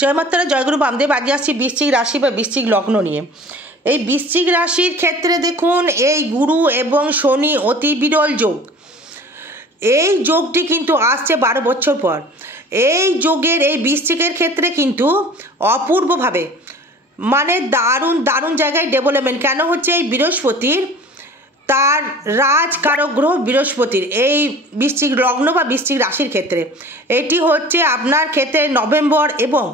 জয় মাতারা, জয়গুরু বামদেব। আজকে আসছি বৃশ্চিক রাশি বা বৃশ্চিক লগ্ন নিয়ে। এই বৃশ্চিক রাশির ক্ষেত্রে দেখুন, এই গুরু এবং শনি অতি বিরল যোগ। এই যোগটি কিন্তু আসছে 12 বছর পর। এই যোগের এই বৃশ্চিকের ক্ষেত্রে কিন্তু অপূর্বভাবে মানে দারুণ দারুণ জায়গায় ডেভেলপমেন্ট কেন হচ্ছে, এই বৃহস্পতির তার রাজকারক গ্রহ বৃহস্পতির এই বৃশ্চিক লগ্ন বা বৃশ্চিক রাশির ক্ষেত্রে এটি হচ্ছে আপনার ক্ষেত্রে নভেম্বর এবং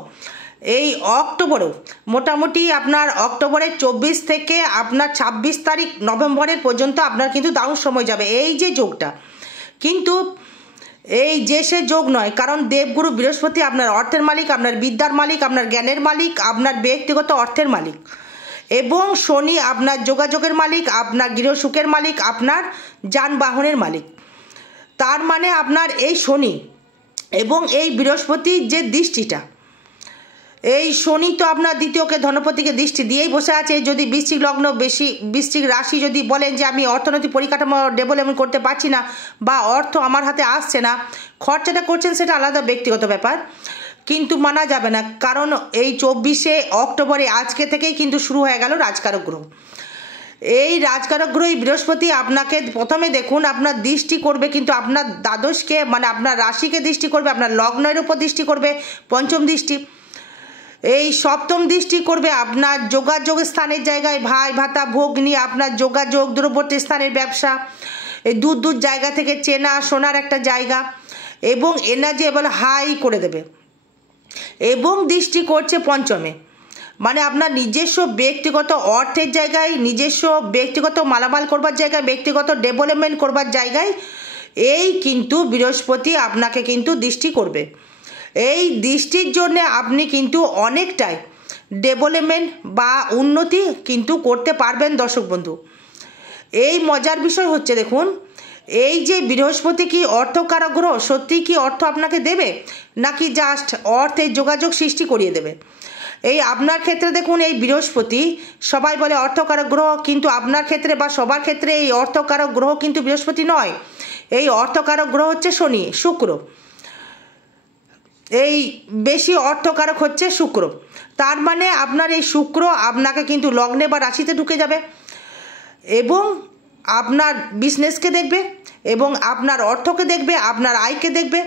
এই অক্টোবরও মোটামুটি আপনার অক্টোবরের 24 থেকে আপনার 26 তারিখ নভেম্বরের পর্যন্ত আপনার কিন্তু দারুণ সময় যাবে এই যে যোগটা। কিন্তু এই যে সে যোগ নয়, কারণ দেবগুরু বৃহস্পতি আপনার অর্থের মালিক, আপনার বিদ্যার মালিক, আপনার জ্ঞানের মালিক, আপনার ব্যক্তিগত অর্থের মালিক, এবং শনি আপনার যোগাযোগের মালিক, আপনার গৃহসুখের মালিক, আপনার যানবাহনের মালিক। তার মানে আপনার এই শনি এবং এই বৃহস্পতির যে দৃষ্টিটা, এই শনি তো আপনার দ্বিতীয়কে ধনপতিকে দৃষ্টি দিয়েই বসে আছে। যদি বৃশ্চিক লগ্ন বৃশ্চিক রাশি যদি বলেন যে আমি অর্থনৈতিক পরিকাঠামো ডেভেলপমেন্ট করতে পারছি না বা অর্থ আমার হাতে আসছে না, খরচাটা করছেন সেটা আলাদা ব্যক্তিগত ব্যাপার, কিন্তু মানা যাবে না। কারণ এই 24শে অক্টোবরে আজকে থেকেই কিন্তু শুরু হয়ে গেল রাজকারক গ্রহ। এই রাজকারক গ্রহ বৃহস্পতি আপনাকে প্রথমে দেখুন আপনার দৃষ্টি করবে, কিন্তু আপনার দ্বাদশকে মানে আপনার রাশিকে দৃষ্টি করবে, আপনার লগ্নের উপর দৃষ্টি করবে, পঞ্চম দৃষ্টি। এই সপ্তম দৃষ্টি করবে আপনার যোগাযোগ স্থানের জায়গায়, ভাই ভাতা ভোগ নিয়ে আপনার যোগাযোগ, দূরবর্তী স্থানের ব্যবসা, এই দূর দূর জায়গা থেকে চেনা শোনার একটা জায়গা, এবং এনার্জি এবার হাই করে দেবে। এবং দৃষ্টি করছে পঞ্চমে, মানে আপনার নিজস্ব ব্যক্তিগত অর্থের জায়গায়, নিজস্ব ব্যক্তিগত মালামাল করবার জায়গায়, ব্যক্তিগত ডেভেলপমেন্ট করবার জায়গায় এই কিন্তু বৃহস্পতি আপনাকে কিন্তু দৃষ্টি করবে। এই দৃষ্টির জন্যে আপনি কিন্তু অনেকটাই ডেভেলপমেন্ট বা উন্নতি কিন্তু করতে পারবেন দর্শক বন্ধু। এই মজার বিষয় হচ্ছে দেখুন, এই যে বৃহস্পতি কি অর্থকারক গ্রহ, সত্যি কি অর্থ আপনাকে দেবে নাকি জাস্ট অর্থের যোগাযোগ সৃষ্টি করিয়ে দেবে? এই আপনার ক্ষেত্রে দেখুন, এই বৃহস্পতি সবাই বলে অর্থকারক গ্রহ, কিন্তু আপনার ক্ষেত্রে বা সবার ক্ষেত্রে এই অর্থকারক গ্রহ কিন্তু বৃহস্পতি নয়। এই অর্থকারক গ্রহ হচ্ছে শনি, শুক্র। এই বেশি অর্থকারক হচ্ছে শুক্র। তার মানে আপনার এই শুক্র আপনাকে কিন্তু লগ্নে বা রাশিতে ঢুকে যাবে এবং আপনার বিজনেসকে দেখবে, এবং আপনার অর্থকে দেখবে, আপনার আয়কে দেখবে,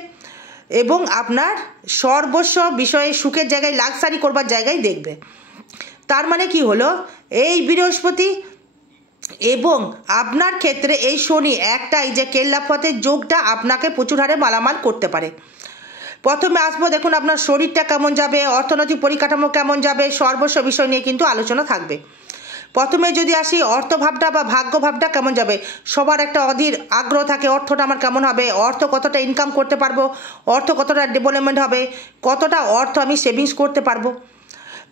এবং আপনার সর্বস্ব বিষয়ে সুখের জায়গায় লাক্সারি করবার জায়গায় দেখবে। তার মানে কি হলো, এই বৃহস্পতি এবং আপনার ক্ষেত্রে এই শনি একটাই যে কেল্লাফতের যোগটা আপনাকে প্রচুর হারে মালামাল করতে পারে। প্রথমে আসবো দেখুন আপনার শরীরটা কেমন যাবে, অর্থনৈতিক পরিকাঠামো কেমন যাবে, সর্বস্ব বিষয় নিয়ে কিন্তু আলোচনা থাকবে। প্রথমে যদি আসি অর্থভাবটা বা ভাগ্যভাবটা কেমন যাবে, সবার একটা অধীর আগ্রহ থাকে অর্থটা আমার কেমন হবে, অর্থ কতটা ইনকাম করতে পারবো, অর্থ কতটা ডেভেলপমেন্ট হবে, কতটা অর্থ আমি সেভিংস করতে পারবো।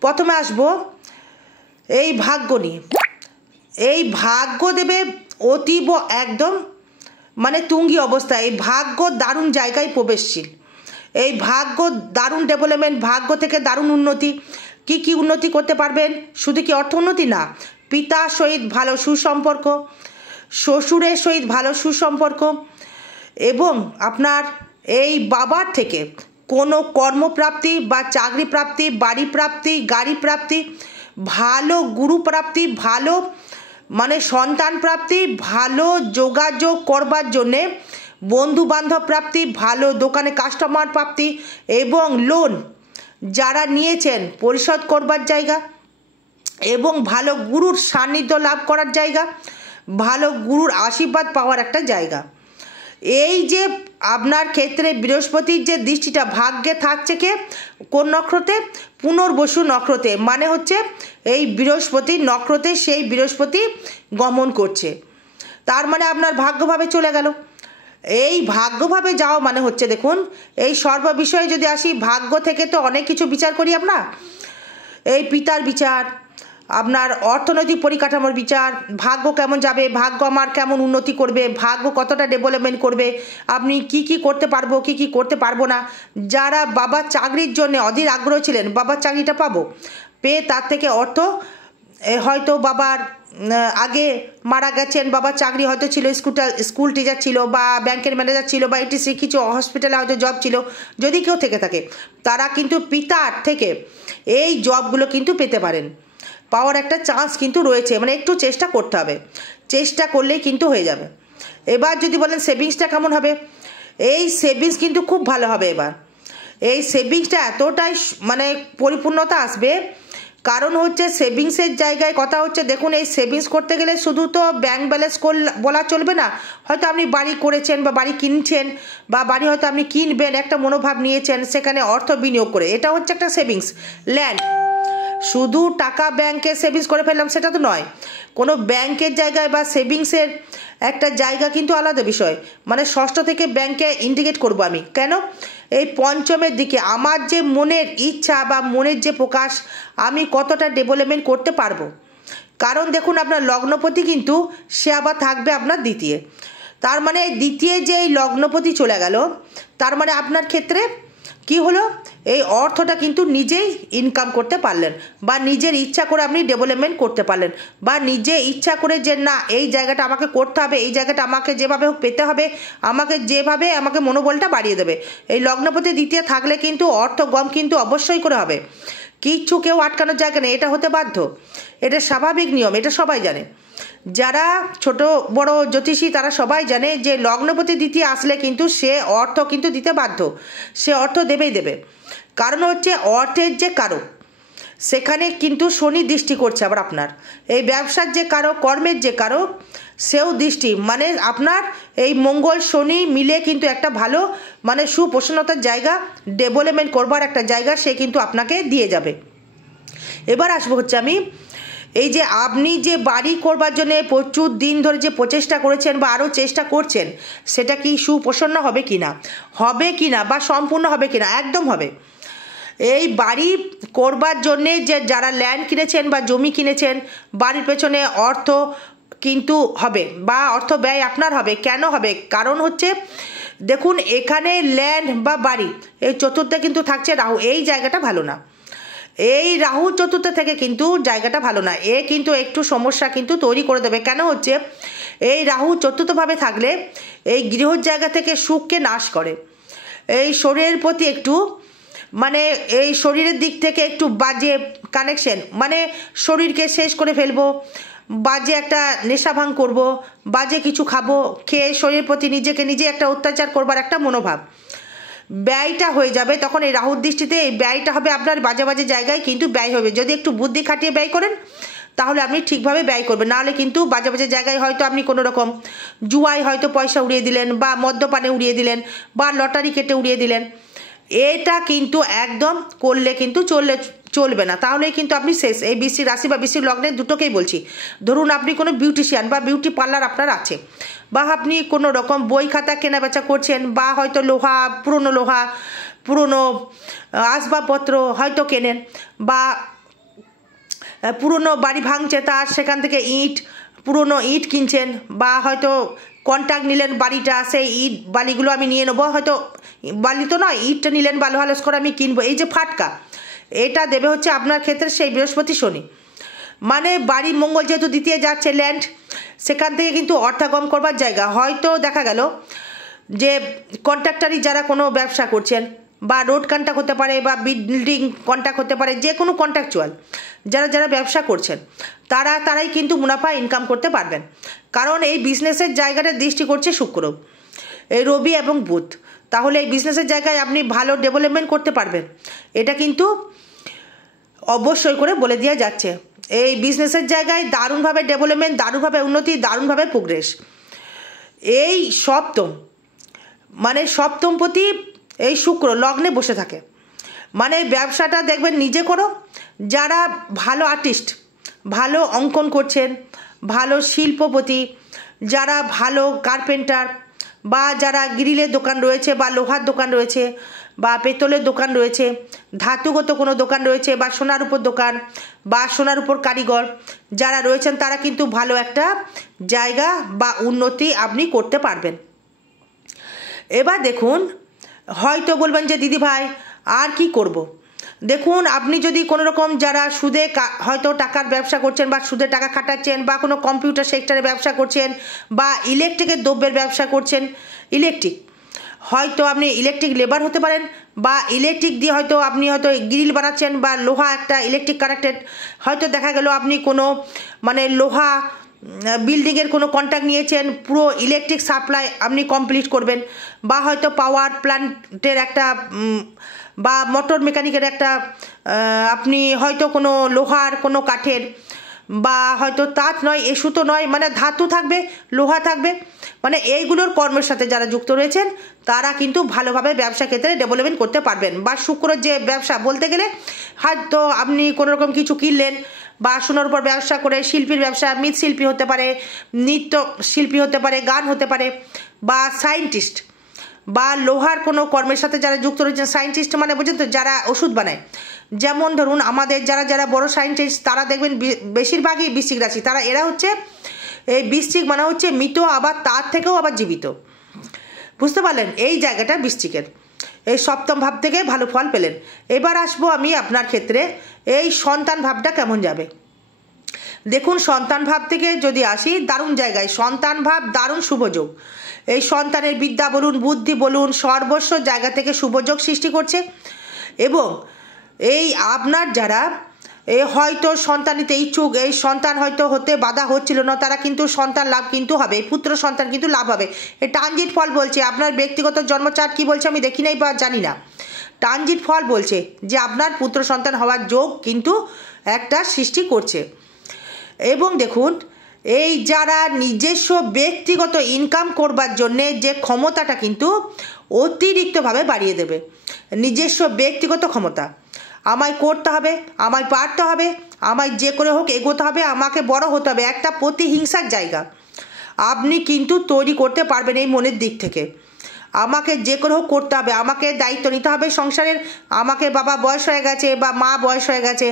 প্রথমে আসবো এই ভাগ্য নিয়ে। এই ভাগ্য দেবে অতীব একদম মানে তুঙ্গি অবস্থায়। এই ভাগ্য দারুণ জায়গায় প্রবেশশীল, এই ভাগ্য দারুণ ডেভেলপমেন্ট, ভাগ্য থেকে দারুণ উন্নতি। কি কি উন্নতি করতে পারবেন, শুধু কি অর্থ উন্নতি না, পিতার সহিত ভালো সুসম্পর্ক, শ্বশুরের সহিত ভালো সুসম্পর্ক, এবং আপনার এই বাবার থেকে কোনো কর্মপ্রাপ্তি বা চাকরি প্রাপ্তি, বাড়ি প্রাপ্তি, গাড়ি প্রাপ্তি, ভালো গুরু প্রাপ্তি, ভালো মানে সন্তান প্রাপ্তি, ভালো যোগাযোগ করবার জন্যে বন্ধু বান্ধব প্রাপ্তি, ভালো দোকানে কাস্টমার প্রাপ্তি, এবং লোন যারা নিয়েছেন পরিশোধ করবার জায়গা, এবং ভালো গুরুর সান্নিধ্য লাভ করার জায়গা, ভালো গুরুর আশীর্বাদ পাওয়ার একটা জায়গা। এই যে আপনার ক্ষেত্রে বৃহস্পতির যে দৃষ্টিটা ভাগ্যে থাকছে কে, কোন নক্ষত্রে, পুনর্বসু নক্ষত্রে, মানে হচ্ছে এই বৃহস্পতির নক্ষত্রে সেই বৃহস্পতি গমন করছে। তার মানে আপনার ভাগ্যভাবে চলে গেল। এই ভাগ্যভাবে যাওয়া মানে হচ্ছে দেখুন, এই সর্ব বিষয়ে যদি আসি, ভাগ্য থেকে তো অনেক কিছু বিচার করি আমরা। এই পিতার বিচার, আপনার অর্থনৈতিক পরিকাঠামোর বিচার, ভাগ্য কেমন যাবে, ভাগ্য আমার কেমন উন্নতি করবে, ভাগ্য কতটা ডেভেলপমেন্ট করবে, আপনি কি কি করতে পারবো, কি কি করতে পারবো না। যারা বাবার চাকরির জন্য অধীর আগ্রহ ছিলেন, বাবার চাকরিটা পাবো, পেয়ে তার থেকে অর্থ হয়তো বাবার আগে মারা গেছেন, বাবার চাকরি হয়তো ছিল, স্কুল টিচার ছিল বা ব্যাংকের ম্যানেজার ছিল বা এটিসি কিছু হসপিটালে হয়তো জব ছিল, যদি কেউ থেকে থাকে তারা কিন্তু পিতার থেকে এই জবগুলো কিন্তু পেতে পারেন, পাওয়ার একটা চান্স কিন্তু রয়েছে। মানে একটু চেষ্টা করতে হবে, চেষ্টা করলেই কিন্তু হয়ে যাবে। এবার যদি বলেন সেভিংসটা কেমন হবে, এই সেভিংস কিন্তু খুব ভালো হবে। এবার এই সেভিংসটা এতটাই মানে পরিপূর্ণতা আসবে, কারণ হচ্ছে সেভিংসের জায়গায় কথা হচ্ছে, দেখুন এই সেভিংস করতে গেলে শুধু তো ব্যাংক ব্যালেন্স বলা চলবে না। হয়তো আপনি বাড়ি করেছেন বা বাড়ি কিনছেন বা বাড়ি হয়তো আপনি কিনবেন, একটা মনোভাব নিয়েছেন, সেখানে অর্থ বিনিয়োগ করে, এটা হচ্ছে একটা সেভিংস। ল্যান্ড, শুধু টাকা ব্যাংকে সেভিংস করে ফেললাম সেটা তো নয়, কোনো ব্যাংকের জায়গায় বা সেভিংসের একটা জায়গা কিন্তু আলাদা বিষয়। মানে ষষ্ঠ থেকে ব্যাংকে ইন্টিগ্রেট করব আমি, কেন? এই পঞ্চমের দিকে আমার যে মনের ইচ্ছা বা মনের যে প্রকাশ, আমি কতটা ডেভেলপমেন্ট করতে পারবো। কারণ দেখুন আপনার লগ্নপতি কিন্তু সে আবার থাকবে আপনার দ্বিতীয়, তার মানে দ্বিতীয় যে এই লগ্নপতি চলে গেল, তার মানে আপনার ক্ষেত্রে কি হলো, এই অর্থটা কিন্তু নিজেই ইনকাম করতে পারলেন বা নিজের ইচ্ছা করে আপনি ডেভেলপমেন্ট করতে পারলেন, বা নিজে ইচ্ছা করে যে না এই জায়গাটা আমাকে করতে হবে, এই জায়গাটা আমাকে যেভাবে হোক পেতে হবে, আমাকে যেভাবে আমাকে মনোবলটা বাড়িয়ে দেবে। এই লগ্নপতি দ্বিতীয় থাকলে কিন্তু অর্থ গম কিন্তু অবশ্যই করে হবে, কিচ্ছু কেউ আটকানোর জায়গা নেই, এটা হতে বাধ্য, এটা স্বাভাবিক নিয়ম, এটা সবাই জানে। যারা ছোট বড় জ্যোতিষী তারা সবাই জানে যে লগ্নপতি দ্বিতীয় আসলে কিন্তু সে অর্থ কিন্তু দিতে বাধ্য, সে অর্থ দেবেই দেবে। কারণ হচ্ছে অর্থের যে কারক, সেখানে কিন্তু শনি দৃষ্টি করছে আবার আপনার, এই ব্যবসার যে কারক, কর্মের যে কারক, সেও দৃষ্টি, মানে আপনার এই মঙ্গল শনি মিলে কিন্তু একটা ভালো মানে সুপ্রসন্নতার জায়গা, ডেভেলপমেন্ট করবার একটা জায়গা সে কিন্তু আপনাকে দিয়ে যাবে। এবার আসবো হচ্ছে আমি এই যে আপনি যে বাড়ি করবার জন্য প্রচুর দিন ধরে যে প্রচেষ্টা করেছেন বা আরও চেষ্টা করছেন, সেটা কি সুপ্রসন্ন হবে কিনা, হবে কিনা বা সম্পূর্ণ হবে কিনা? একদম হবে। এই বাড়ি করবার জন্যে যে যারা ল্যান্ড কিনেছেন বা জমি কিনেছেন, বাড়ির পেছনে অর্থ কিন্তু হবে বা অর্থ ব্যয় আপনার হবে। কেন হবে? কারণ হচ্ছে দেখুন এখানে ল্যান্ড বা বাড়ি এই চতুর্থে কিন্তু থাকছে রাহু, এই জায়গাটা ভালো না, এই রাহু চতুর্থ থেকে কিন্তু জায়গাটা ভালো না, এ কিন্তু একটু সমস্যা কিন্তু তৈরি করে দেবে। কেন হচ্ছে এই রাহু চতুর্থভাবে থাকলে এই গৃহর জায়গা থেকে সুখকে নাশ করে, এই শরীরের প্রতি একটু মানে এই শরীরের দিক থেকে একটু বাজে কানেকশন, মানে শরীরকে শেষ করে ফেলবো, বাজে একটা নেশা ভাঙ করবো, বাজে কিছু খাবো, খেয়ে শরীরের প্রতি নিজেকে নিজে একটা অত্যাচার করবার একটা মনোভাব, ব্যয়টা হয়ে যাবে। তখন এই রাহুর দৃষ্টিতে এই ব্যয়টা হবে আপনার বাজে বাজে জায়গায় কিন্তু ব্যয় হবে। যদি একটু বুদ্ধি খাটিয়ে ব্যয় করেন তাহলে আপনি ঠিকভাবে ব্যয় করবেন, নাহলে কিন্তু বাজে বাজে জায়গায় হয়তো আপনি কোনো রকম জুয়ায় হয়তো পয়সা উড়িয়ে দিলেন বা মদ্যপানে উড়িয়ে দিলেন বা লটারি কেটে উড়িয়ে দিলেন, এটা কিন্তু একদম করলে কিন্তু চলবে না, তাহলেই কিন্তু আপনি শেষ। এই বৃশ্চিক রাশি বা বৃশ্চিক লগ্নের দুটোকেই বলছি। ধরুন আপনি কোনো বিউটিশিয়ান বা বিউটি পার্লার আপনার আছে, বা আপনি কোনো রকম বই খাতা কেনা বেচা করছেন, বা হয়তো লোহা পুরনো আসবাবপত্র হয়তো কেনেন, বা পুরনো বাড়ি ভাঙছে তার সেখান থেকে পুরনো ইট কিনছেন, বা হয়তো কন্ট্রাক্ট নিলেন বাড়িটা, সেই ইট বালিগুলো আমি নিয়ে নেবো, হয়তো বালি তো নয় ইটটা নিলেন ভালো ভালো করে আমি কিনবো, এই যে ফাটকা এটা দেবে হচ্ছে আপনার ক্ষেত্রে সেই বৃহস্পতি শনি। মানে বাড়ি মঙ্গল যেহেতু দ্বিতীয় যাচ্ছে ল্যান্ড, সেখান থেকে কিন্তু অর্থাগম করবার জায়গা। হয়তো দেখা গেল যে কন্ট্রাক্টারি যারা কোনো ব্যবসা করছেন বা রোড কন্ট্রাক্ট হতে পারে বা বিল্ডিং কন্ট্রাক্ট হতে পারে, যে কোনো কন্ট্রাকচুয়াল যারা ব্যবসা করছেন তারাই কিন্তু মুনাফা ইনকাম করতে পারবেন। কারণ এই বিজনেসের জায়গাটা দৃষ্টি করছে শুক্র, এই রবি এবং বুধ, তাহলে এই বিজনেসের জায়গায় আপনি ভালো ডেভেলপমেন্ট করতে পারবেন, এটা কিন্তু অবশ্যই করে বলে দেওয়া যাচ্ছে। এই বিজনেসের জায়গায় দারুণভাবে ডেভেলপমেন্ট, দারুণভাবে উন্নতি, দারুণভাবে প্রোগ্রেস। এই সপ্তমপতি এই শুক্র লগ্নে বসে থাকে, মানে ব্যবসাটা দেখবেন নিজে করো। যারা ভালো আর্টিস্ট, ভালো অঙ্কন করছেন, ভালো শিল্পপতি, যারা ভালো কার্পেন্টার, বা যারা গ্রিলের দোকান রয়েছে বা লোহার দোকান রয়েছে বা পেতলের দোকান রয়েছে, ধাতুগত কোনো দোকান রয়েছে বা সোনার উপর দোকান বা সোনার উপর কারিগর যারা রয়েছেন, তারা কিন্তু ভালো একটা জায়গা বা উন্নতি আপনি করতে পারবেন। এবার দেখুন হয়তো বলবেন যে দিদি ভাই আর কি করব, দেখুন আপনি যদি কোনো রকম যারা সুদে হয়তো টাকার ব্যবসা করছেন বা সুদে টাকা খাটাচ্ছেন বা কোনো কম্পিউটার সেক্টরে ব্যবসা করছেন বা ইলেকট্রিকের দ্রব্যের ব্যবসা করছেন, ইলেকট্রিক হয়তো আপনি ইলেকট্রিক লেবার হতে পারেন বা ইলেকট্রিক দিয়ে হয়তো আপনি হয়তো গ্রিল বানাচ্ছেন বা লোহা একটা ইলেকট্রিক কানেক্টেড, হয়তো দেখা গেল আপনি কোনো মানে লোহা বিল্ডিংয়ের কোনো কন্ট্রাক্ট নিয়েছেন, পুরো ইলেকট্রিক সাপ্লাই আপনি কমপ্লিট করবেন, বা হয়তো পাওয়ার প্ল্যান্টের একটা বা মোটর মেকানিকের একটা আপনি হয়তো কোনো লোহার কোনো কাঠের বা হয়তো তাঁত নয়, এ সুতো নয়, মানে ধাতু থাকবে, লোহা থাকবে, মানে এইগুলোর কর্মের সাথে যারা যুক্ত রয়েছেন তারা কিন্তু ভালোভাবে ব্যবসা ক্ষেত্রে ডেভেলপমেন্ট করতে পারবেন। বা শুক্র যে ব্যবসা বলতে গেলে হয়তো আপনি কোনো রকম কিছু কিনলেন বা সোনার উপর ব্যবসা করে শিল্পীর ব্যবসা, মৃৎশিল্পী হতে পারে, নৃত্য শিল্পী হতে পারে, গান হতে পারে, বা সায়েন্টিস্ট বা লোহার কোনো কর্মের সাথে যারা যুক্ত রয়েছেন। সায়েন্টিস্ট মানে বুঝেন তো, যারা ওষুধ বানায়, যেমন ধরুন আমাদের যারা যারা বড় সায়েন্টিস্ট তারা দেখবেন বেশিরভাগই বৃশ্চিক রাশি, তারা এরা হচ্ছে এই বৃশ্চিক মানে হচ্ছে মৃত, আবার তার থেকেও আবার জীবিত, বুঝতে পারলেন? এই জায়গাটা বৃশ্চিকের এই সপ্তম ভাব থেকে ভালো ফল পেলেন। এবার আসবো আমি আপনার ক্ষেত্রে এই সন্তান ভাবটা কেমন যাবে। দেখুন সন্তান ভাব থেকে যদি আসি, দারুণ জায়গায় সন্তান ভাব, দারুণ শুভযোগ। এই সন্তানের বিদ্যা বলুন, বুদ্ধি বলুন, সর্বস্ব জায়গা থেকে শুভযোগ সৃষ্টি করছে। এবং এই আপনার যারা হয়তো সন্তান নিতে ইচ্ছুক, এই সন্তান হয়তো হতে বাধা হচ্ছিল না, তারা কিন্তু সন্তান লাভ কিন্তু হবে, পুত্র সন্তান কিন্তু লাভ হবে। এই ট্রানজিট ফল বলছে, আপনার ব্যক্তিগত জন্মচার্ট কি বলছে আমি দেখি নাই বা জানি না, ট্রানজিট ফল বলছে যে আপনার পুত্র সন্তান হওয়ার যোগ কিন্তু একটা সৃষ্টি করছে। এবং দেখুন এই যারা নিজস্ব ব্যক্তিগত ইনকাম করবার জন্যে যে ক্ষমতাটা কিন্তু অতিরিক্তভাবে বাড়িয়ে দেবে, নিজস্ব ব্যক্তিগত ক্ষমতা, আমায় করতে হবে, আমায় পারতে হবে, আমায় যে করে হোক এগোতে হবে, আমাকে বড় হতে হবে, একটা প্রতিহিংসার জায়গা আপনি কিন্তু তৈরি করতে পারবেন এই মনের দিক থেকে। আমাকে যে করে হোক করতে হবে, আমাকে দায়িত্ব নিতে হবে সংসারের, আমাকে বাবা বয়স হয়ে গেছে বা মা বয়স হয়ে গেছে,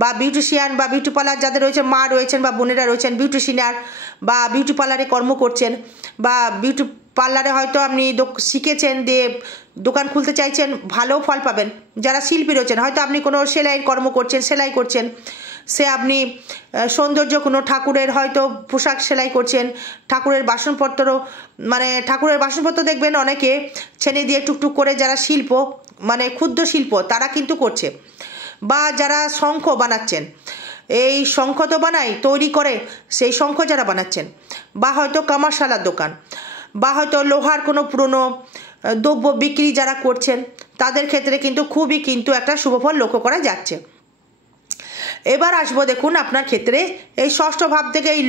বা বিউটিশিয়ান বা বিউটি পার্লার যাদের রয়েছে, মা রয়েছেন বা বোনেরা রয়েছেন বিউটিশিয়ানার বা বিউটি পার্লারে কর্ম করছেন, বা বিউটি পার্লারে হয়তো আপনি শিখেছেন দিয়ে দোকান খুলতে চাইছেন, ভালো ফল পাবেন। যারা শিল্পী রয়েছেন, হয়তো আপনি কোনো সেলাইয়ের কর্ম করছেন, সেলাই করছেন, সে আপনি সৌন্দর্য কোনো ঠাকুরের হয়তো পোশাক সেলাই করছেন, ঠাকুরের বাসনপত্র, মানে ঠাকুরের বাসনপত্র দেখবেন অনেকে ছেনে দিয়ে টুকটুক করে যারা শিল্প মানে ক্ষুদ্র শিল্প তারা কিন্তু করছে, বা যারা শঙ্খ বানাচ্ছেন, এই শঙ্খ তো বানায় তৈরি করে, সেই শঙ্খ যারা বানাচ্ছেন, বা হয়তো কামারশালার দোকান, বা হয়তো লোহার কোনো পুরনো দ্রব্য বিক্রি যারা করছেন, তাদের ক্ষেত্রে কিন্তু খুবই কিন্তু একটা শুভফল লক্ষ্য করা যাচ্ছে। এবার আসবো দেখুন আপনার ক্ষেত্রে এই ষষ্ঠ ভাব থেকে এই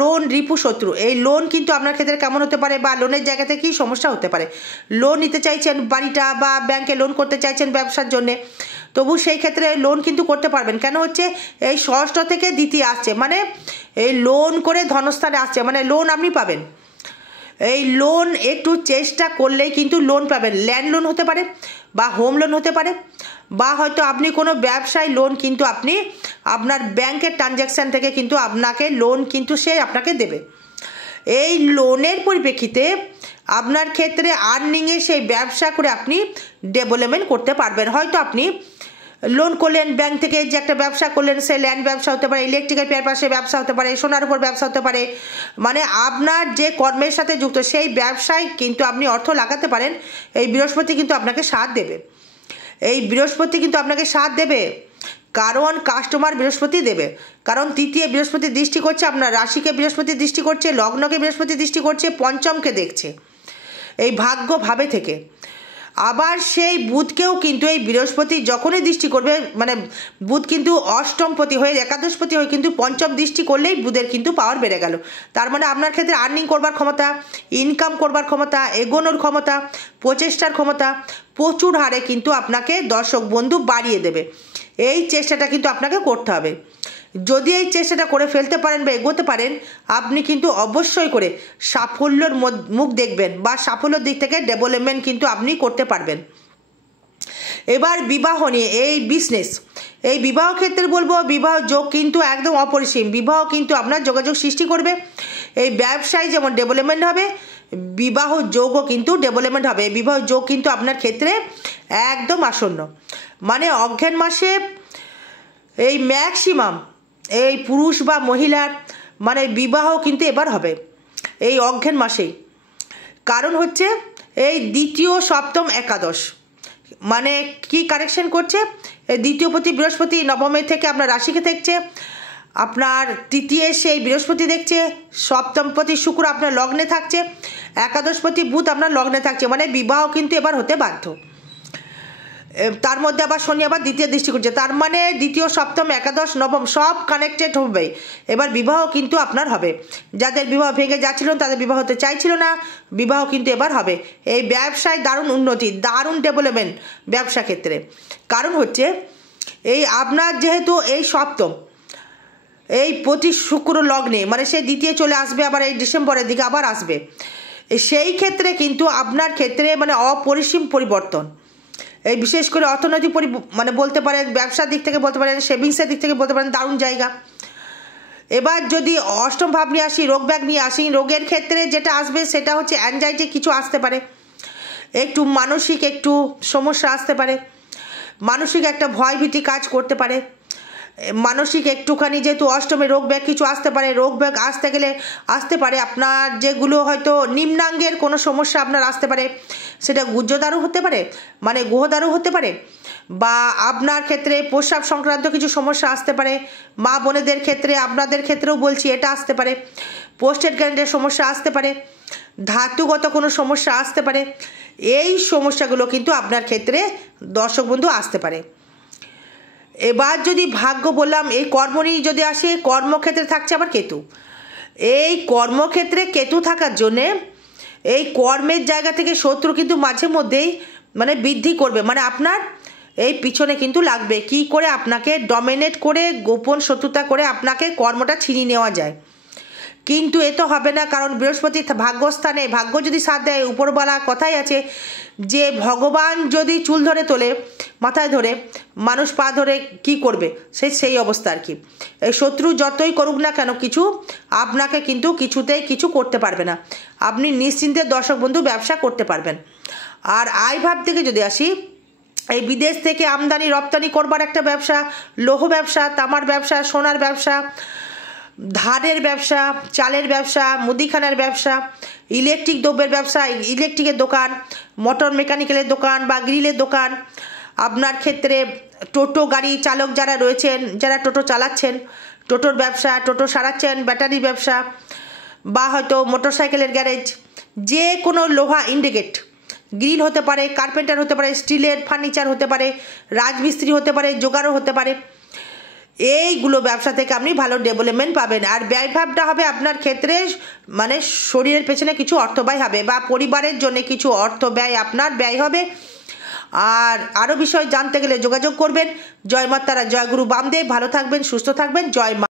লোন, রিপু, শত্রু, এই লোন কিন্তু আপনার ক্ষেত্রে কেমন হতে পারে বা লোনের জায়গা থেকে কী সমস্যা হতে পারে। লোন নিতে চাইছেন বাড়িটা বা ব্যাংকে লোন করতে চাইছেন ব্যবসার জন্যে, তবু সেই ক্ষেত্রে লোন কিন্তু করতে পারবেন। কেন হচ্ছে এই ষষ্ঠ থেকে দ্বিতীয় আসছে, মানে এই লোন করে ধনস্থানে আসছে, মানে লোন আপনি পাবেন। এই লোন একটু চেষ্টা করলেই কিন্তু লোন পাবেন। ল্যান্ড লোন হতে পারে বা হোম লোন হতে পারে, বা হয়তো আপনি কোনো ব্যবসায় লোন কিন্তু আপনি আপনার ব্যাংকের ট্রানজ্যাকশান থেকে কিন্তু আপনাকে লোন কিন্তু সে আপনাকে দেবে। এই লোনের পরিপ্রেক্ষিতে আপনার ক্ষেত্রে আর্নিংয়ে সেই ব্যবসা করে আপনি ডেভেলপমেন্ট করতে পারবেন। হয়তো আপনি লোন করলেন ব্যাংক থেকে, যে একটা ব্যবসা করলেন, সে ল্যান্ড ব্যবসা হতে পারে, ইলেকট্রিক্যাল পেপারসে ব্যবসা হতে পারে, সোনার উপর ব্যবসা হতে পারে, মানে আপনার যে কর্মের সাথে যুক্ত সেই ব্যবসায় কিন্তু আপনি অর্থ লাগাতে পারেন। এই বৃহস্পতি কিন্তু আপনাকে সাথ দেবে, এই বৃহস্পতি কিন্তু আপনাকে সাথ দেবে, কারণ কাস্টমার বৃহস্পতি দেবে, কারণ তৃতীয় বৃহস্পতি দৃষ্টি করছে আপনার রাশিকে, বৃহস্পতি দৃষ্টি করছে লগ্নকে, বৃহস্পতি দৃষ্টি করছে পঞ্চমকে দেখছে এই ভাগ্য ভাবে থেকে। আবার সেই বুধকেও কিন্তু এই বৃহস্পতি যখনই দৃষ্টি করবে, মানে বুধ কিন্তু অষ্টমপতি হয়ে একাদশপতি হয়ে কিন্তু পঞ্চম দৃষ্টি করলেই বুধের কিন্তু পাওয়ার বেড়ে গেল। তার মানে আপনার ক্ষেত্রে আর্নিং করবার ক্ষমতা, ইনকাম করবার ক্ষমতা, এগোনোর ক্ষমতা, প্রচেষ্টার ক্ষমতা প্রচুর হারে কিন্তু আপনাকে দর্শক বন্ধু বাড়িয়ে দেবে। এই চেষ্টাটা কিন্তু আপনাকে করতে হবে। যদি এই চেষ্টাটা করে ফেলতে পারেন বা এগোতে পারেন, আপনি কিন্তু অবশ্যই করে সাফল্যের মুখ দেখবেন বা সাফল্যের দিক থেকে ডেভেলপমেন্ট কিন্তু আপনি করতে পারবেন। এবার বিবাহ নিয়ে এই বিজনেস, এই বিবাহ ক্ষেত্রে বলবো, বিবাহ যোগ কিন্তু একদম অপরিসীম। বিবাহ কিন্তু আপনার যোগাযোগ সৃষ্টি করবে। এই ব্যবসায় যেমন ডেভেলপমেন্ট হবে, বিবাহ যোগও কিন্তু ডেভেলপমেন্ট হবে। বিবাহ যোগ কিন্তু আপনার ক্ষেত্রে একদম আসন্ন। মানে অগ্রহায়ণ মাসে এই ম্যাক্সিমাম এই পুরুষ বা মহিলার মানে বিবাহ কিন্তু এবার হবে এই অগ্রহায়ণ মাসেই। কারণ হচ্ছে এই দ্বিতীয় সপ্তম একাদশ মানে কি কারেকশন করছে, এই দ্বিতীয় পতি বৃহস্পতি নবমে থেকে আপনার রাশিকে দেখছে, আপনার তৃতীয় সেই বৃহস্পতি দেখছে, সপ্তমপতি শুক্র আপনার লগ্নে থাকছে, একাদশপতি বুধ আপনার লগ্নে থাকছে। মানে বিবাহ কিন্তু এবার হতে বাধ্য। তার মধ্যে আবার শনি আবার দ্বিতীয় দৃষ্টি করছে, তার মানে দ্বিতীয় সপ্তম একাদশ নবম সব কানেক্টেড হবে। এবার বিবাহ কিন্তু আপনার হবে। যাদের বিবাহ ভেঙে যাচ্ছিল, তাদের বিবাহ হতে চাইছিল না, বিবাহ কিন্তু এবার হবে। এই ব্যবসায় দারুণ উন্নতি, দারুণ ডেভেলপমেন্ট ব্যবসা ক্ষেত্রে। কারণ হচ্ছে এই আপনার যেহেতু এই সপ্তম এই প্রতি শুক্র লগ্নে, মানে সে দ্বিতীয় চলে আসবে, আবার এই ডিসেম্বরের দিকে আবার আসবে। সেই ক্ষেত্রে কিন্তু আপনার ক্ষেত্রে মানে অপরিসীম পরিবর্তন। এই বিশেষ করে অর্থনৈতিক মানে বলতে পারেন, ব্যবসার দিক থেকে বলতে পারেন, সেভিংসের দিক থেকে বলতে পারেন, দারুণ জায়গা। এবার যদি অষ্টম ভাব নিয়ে আসি, রোগ ব্যাগ নিয়ে আসি, রোগের ক্ষেত্রে যেটা আসবে সেটা হচ্ছে অ্যাংজাইটি কিছু আসতে পারে, একটু মানসিক একটু সমস্যা আসতে পারে, মানসিক একটা ভয় ভীতি কাজ করতে পারে, মানসিক একটুখানি যেহেতু অষ্টমে রোগ ব্যাগ কিছু আসতে পারে। রোগ ব্যাগ আসতে গেলে আসতে পারে আপনার যেগুলো হয়তো নিম্নাঙ্গের কোনো সমস্যা আপনার আসতে পারে, সেটা গুহ্যদ্বারও হতে পারে, মানে গুহদ্বারও হতে পারে, বা আপনার ক্ষেত্রে প্রস্রাব সংক্রান্ত কিছু সমস্যা আসতে পারে। মা বোনেদের ক্ষেত্রে, আপনাদের ক্ষেত্রেও বলছি, এটা আসতে পারে। পোস্টেড গ্যারেন্টের সমস্যা আসতে পারে, ধাতুগত কোনো সমস্যা আসতে পারে। এই সমস্যাগুলো কিন্তু আপনার ক্ষেত্রে দর্শক বন্ধু আসতে পারে। এবার যদি ভাগ্য বললাম, এই কর্ম নিয়ে যদি আসে, কর্মক্ষেত্রে থাকছে আবার কেতু। এই কর্মক্ষেত্রে কেতু থাকার জন্যে এই কর্মের জায়গা থেকে শত্রু কিন্তু মাঝে মধ্যেই মানে বৃদ্ধি করবে, মানে আপনার এই পিছনে কিন্তু লাগবে, কি করে আপনাকে ডমিনেট করে গোপন শত্রুতা করে আপনাকে কর্মটা ছিনিয়ে নেওয়া যায়। কিন্তু এ তো হবে না, কারণ বৃহস্পতি ভাগ্যস্থানে, ভাগ্য যদি সাথ দেয়, উপরওয়ালা কথাই আছে যে ভগবান যদি চুল ধরে তোলে মাথায় ধরে, মানুষ পা ধরে কি করবে, সেই অবস্থা আর কি। এই শত্রু যতই করুক না কেন কিছু, আপনাকে কিন্তু কিছুতেই কিছু করতে পারবে না। আপনি নিশ্চিন্তে দর্শক বন্ধু ব্যবসা করতে পারবেন। আর আয় ভাব থেকে যদি আসি, এই বিদেশ থেকে আমদানি রপ্তানি করবার একটা ব্যবসা, লৌহ ব্যবসা, তামার ব্যবসা, সোনার ব্যবসা, ধানের ব্যবসা, চালের ব্যবসা, মুদিখানার ব্যবসা, ইলেকট্রিক দ্রব্যের ব্যবসা, ইলেকট্রিকের দোকান, মোটর মেকানিক্যালের দোকান বা গ্রিলের দোকান, আপনার ক্ষেত্রে টোটো গাড়ি চালক যারা রয়েছেন, যারা টোটো চালাচ্ছেন, টোটোর ব্যবসা, টোটো সারাচ্ছেন, ব্যাটারি ব্যবসা, বা হয়তো মোটরসাইকেলের গ্যারেজ, যে কোনো লোহা ইন্ডিকেট, গ্রিল হতে পারে, কার্পেন্টার হতে পারে, স্টিলের ফার্নিচার হতে পারে, রাজমিস্ত্রি হতে পারে, জোগাড়ও হতে পারে। এইগুলো ব্যবসা থেকে আপনি ভালো ডেভেলপমেন্ট পাবেন। আর ব্যয়ভাবটা হবে আপনার ক্ষেত্রে মানে শরীরের পেছনে কিছু অর্থ ব্যয় হবে, বা পরিবারের জন্য কিছু অর্থ ব্যয় আপনার ব্যয় হবে। আর আরও বিষয় জানতে গেলে যোগাযোগ করবেন। জয় মা তারা, জয় গুরু বামদেব। ভালো থাকবেন, সুস্থ থাকবেন। জয় মা।